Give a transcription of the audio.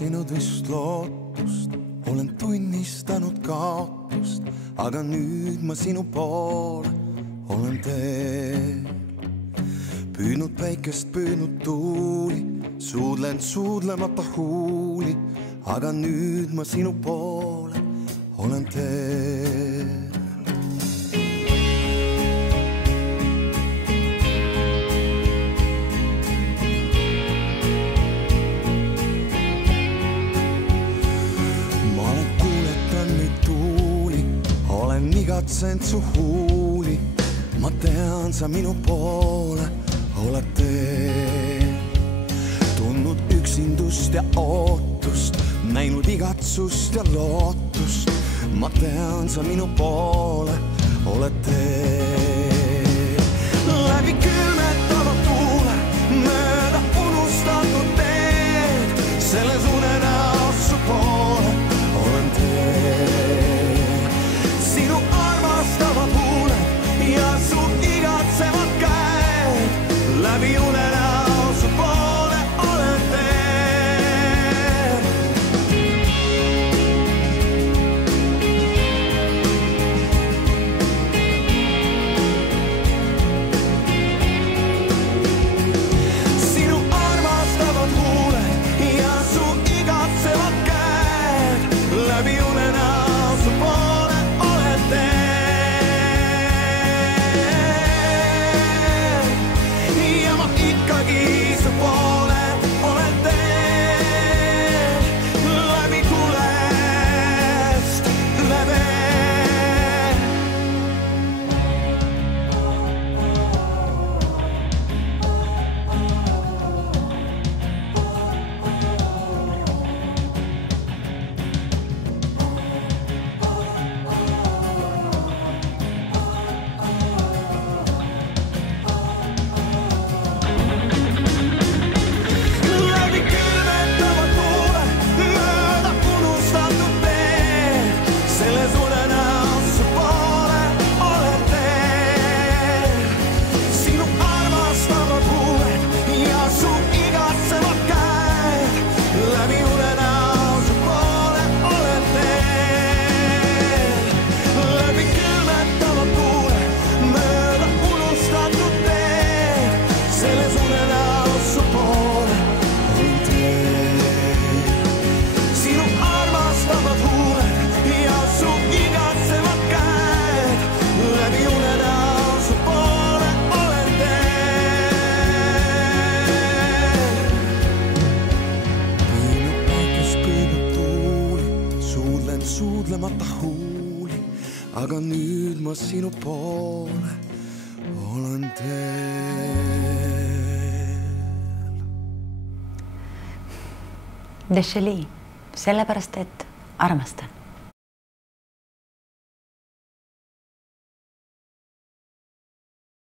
otsinud vist lootust, olen tunnistanud kaotust, aga nüüd ma sinu poole olen teel. Püüdnud päikest, püüdnud tuuli, suudlen suudlemata huuli, aga nüüd ma sinu poole olen teel. Igatsen su huuli, ma tean, sa minu poole oled teel. Tundnud üksindust ja ootust, näinud igatsust ja lootust, ma tean, sa minu poole oled teel. Läbi külmetava tuule, mööda unustatud teed, selles unenäos su poole olen teel. Armastavad huuled ja su igatsevad käed, läbi unenäo su poole olen teel. Sinu armastavad huuled ja su igatsevad käed, läbi unenäo su poole olen teel. Suudlemata huuli, aga nüüd ma sinu poole olen teel. Descheli, sellepärast, et armastan.